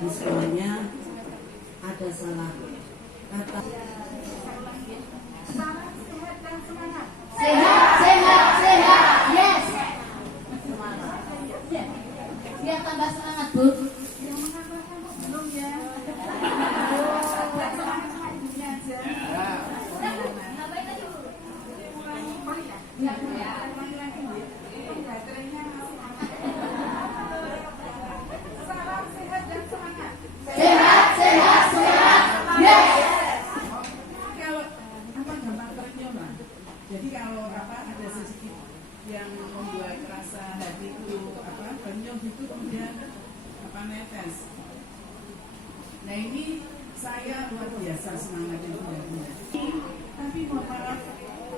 Jadi semuanya ada salah kata. Sehat, sehat, sehat. Yes. Biar tambah semangat, Bu. Belum ya. Sehat, sehat, sehat. Yes. Kalau apa gampang kerennya, Mbak? Jadi kalau ada sedikit yang membuat rasa hati itu kenyang gitu kemudian netes. Nah ini saya luar biasa semangatnya benar-benar. Tapi mohon maaf,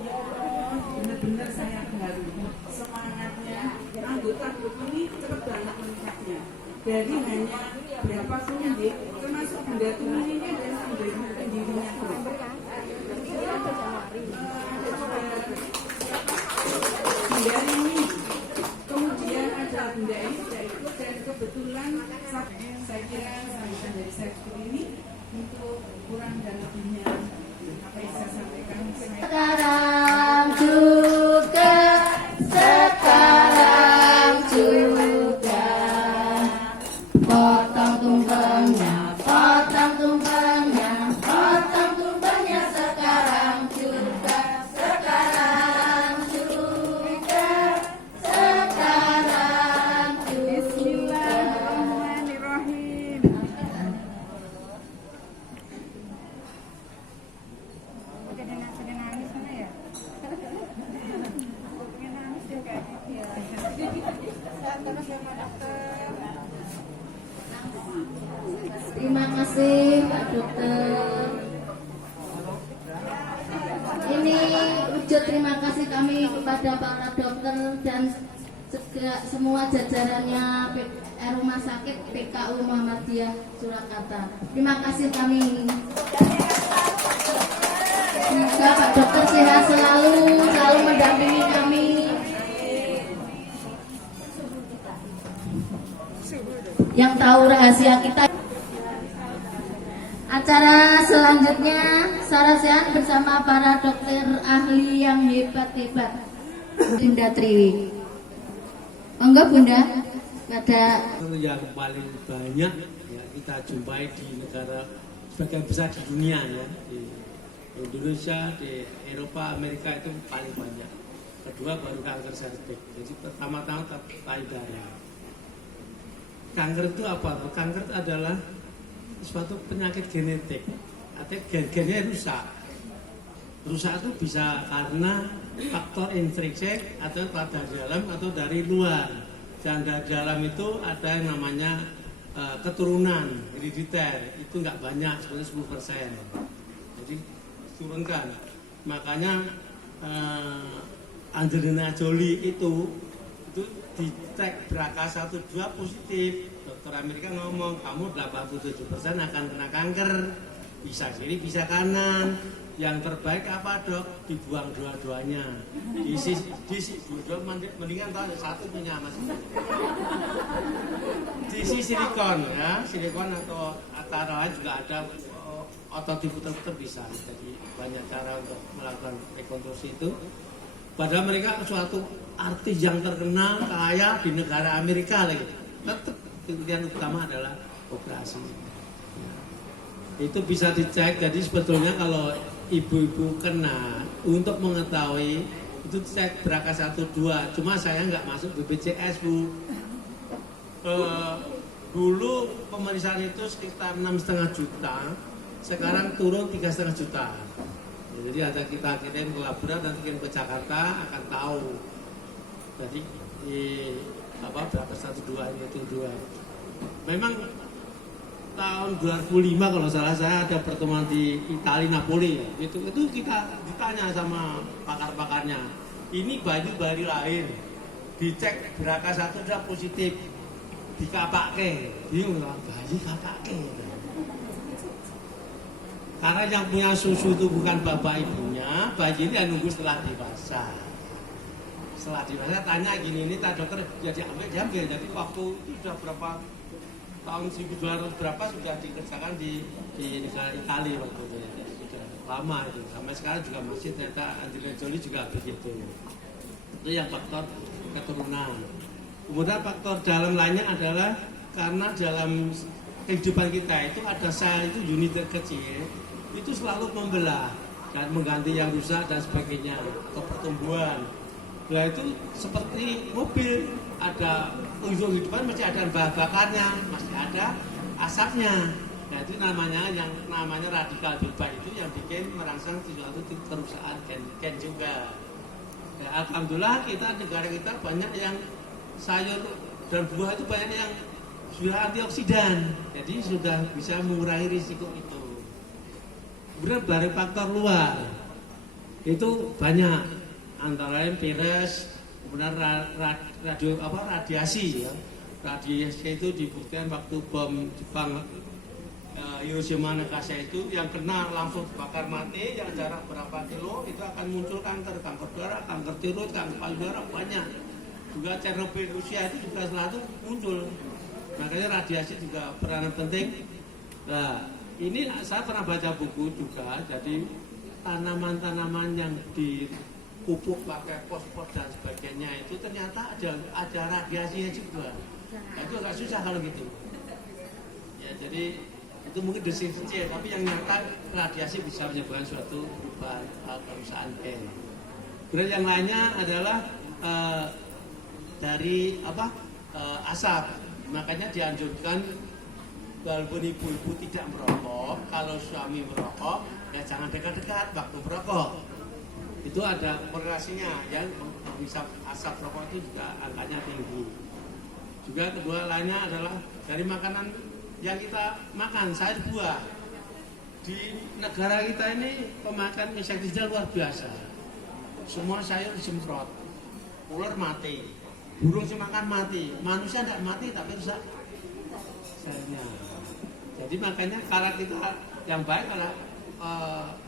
ya Allah, benar-benar saya terharu semangatnya anggota grup ini cepat banget meningkatnya. Dari hanya berapa unit, termasuk benda tulang ini adalah benda pendirinya grup. Benda ini, kemudian ada benda ini sudah ikut dan kebetulan saya kira sambutan dari saya ini untuk kurang dan lebihnya apa yang saya sampaikan. Sekarang juga, sekarang juga. Potong tumpengnya, potong tumpengnya, potong tumpengnya sekarang juga, sekarang juga, sekarang juga. Bismillahirrahmanirrahim. Sudah nangis mana ya? Nangis ya kayak gitu ya. Terus sama dokter. Terima kasih Pak Dokter. Ini wujud terima kasih kami kepada para dokter dan semua jajarannya Rumah Sakit PKU Muhammadiyah Surakarta. Terima kasih kami. Semoga Pak Dokter sehat selalu mendampingi kami. Yang tahu rahasia kita. Acara selanjutnya Sarah Sehat bersama para dokter ahli yang hebat-hebat. Bunda Triwi. Enggak Bunda, ada yang paling banyak ya, kita jumpai di negara sebagian besar di dunia ya, di Indonesia, di Eropa, Amerika itu paling banyak. Kedua baru kanker serviks. Jadi pertama-tama payudara. Kanker itu apa? Kanker itu adalah suatu penyakit genetik, artinya gen-gennya rusak. Rusak itu bisa karena faktor intrinsik atau dari dalam atau dari luar. Dan dari dalam itu ada yang namanya keturunan herediter, itu nggak banyak, sebenarnya 10%. Jadi turunkan. Makanya Angelina Jolie itu dicek BRCA12 positif. Dokter Amerika ngomong kamu 87% akan kena kanker, bisa kiri bisa kanan. Yang terbaik apa dok? Dibuang dua-duanya. Mendingan kalau satu punya masing. Diisi silikon ya, silikon atau antara lain juga ada otot diputar-putar bisa. Jadi banyak cara untuk melakukan rekonstruksi itu. Padahal mereka suatu artis yang terkenal kaya di negara Amerika lagi. Tetap pilihan utama adalah operasi. Itu bisa dicek. Jadi sebetulnya kalau ibu-ibu kena, untuk mengetahui itu cek BRCA12. Cuma saya nggak masuk BPJS Bu. Dulu pemeriksaan itu sekitar 6,5 juta, sekarang turun 3,5 juta. Jadi ada kita kirim ke laboratorium dan kirim ke Jakarta akan tahu. Jadi BRCA12 ini itu dua. Memang tahun 2005 kalau salah saya ada pertemuan di Italia Napoli. Itu kita ditanya sama pakar-pakarnya. Ini bayi lahir, dicek BRCA1 sudah positif, dikapake. Bingung lah, bayi kapake. Karena yang punya susu itu bukan bapak ibunya, bayi ini nunggu setelah dewasa. Setelah dewasa tanya gini, ini tak dokter, jadi diambil. Jadi waktu itu sudah berapa tahun 1200 berapa sudah dikerjakan di negara Italia waktu itu ya. Sudah lama itu, sampai sekarang juga masih ternyata Angelina Jolie juga begitu. Itu yang faktor keturunan. Kemudian faktor dalam lainnya adalah karena dalam kehidupan kita itu ada sel itu unit terkecil itu selalu membelah dan mengganti yang rusak dan sebagainya atau pertumbuhan. Nah itu seperti mobil, ada ujung kehidupan masih ada bahan bakarnya, masih ada asapnya. Nah itu yang namanya radikal bebas itu yang bikin merangsang sesuatu kerusakan gen juga. Ya, alhamdulillah negara kita banyak yang sayur dan buah itu banyak yang sudah antioksidan, jadi sudah bisa mengurangi risiko itu. Kemudian dari faktor luar itu banyak, antara lain virus, kemudian radiasi ya. Radiasi itu dibuktikan waktu bom Jepang Hiroshima Nagasaki itu yang kena langsung bakar mati, yang jarak berapa kilo itu akan muncul kanker darah, kanker tiroid, kanker payudara banyak. Juga Chernobyl Rusia itu juga selalu muncul. Makanya radiasi juga peranan penting. Nah, ini saya pernah baca buku juga. Jadi tanaman-tanaman yang dipupuk pakai fosfor dan sebagainya itu ternyata ada radiasinya juga. Nah, itu agak susah kalau gitu. Ya, jadi itu mungkin dosis kecil, tapi yang nyata radiasi bisa menyebabkan suatu perubahan kerusakan gen. Kemudian yang lainnya adalah dari asap. Makanya dianjurkan walaupun ibu-ibu tidak merokok, kalau suami merokok ya jangan dekat-dekat waktu merokok. Itu ada korelasinya, ya bisa asap rokok itu juga angkanya tinggi. Juga kedua lainnya adalah dari makanan yang kita makan, sayur buah. Di negara kita ini pemakaian insektisida luar biasa. Semua sayur disemprot, ular mati. Burung sih makan mati, manusia tidak mati tapi rusak selnya. Jadi makanya kalau kita yang baik adalah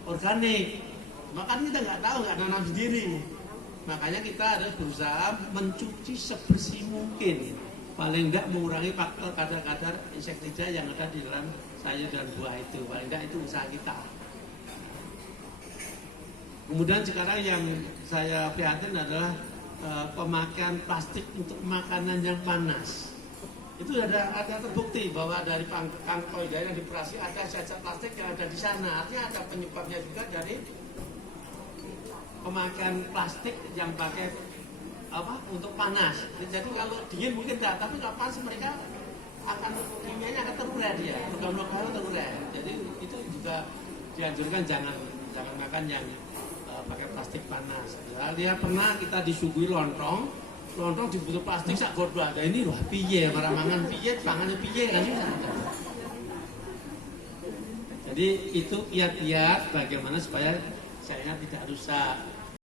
organik. Makan kita nggak tahu, nggak nanam sendiri. Makanya kita harus berusaha mencuci sebersih mungkin. Paling tidak mengurangi faktor kadar-kadar insektisida yang ada di dalam sayur dan buah itu. Paling tidak itu usaha kita. Kemudian sekarang yang saya prihatin adalah pemakaian plastik untuk makanan yang panas. Itu ada terbukti bahwa dari kantoi yang dioperasi ada zat plastik yang ada di sana. Artinya ada penyebabnya juga dari pemakaian plastik yang pakai untuk panas. Jadi kalau dingin mungkin tidak, tapi kalau panas mereka akan kimianya akan terurai dia, logam-logam terurai. Jadi itu juga dianjurkan jangan makan yang pakai plastik panas. Ya, dia pernah kita disuguhi lontong dibutuh plastik sak godha. Nah ini wah piye para mangan piye, pangannya piye kan. Jadi itu kiat-kiat bagaimana supaya saya tidak rusak.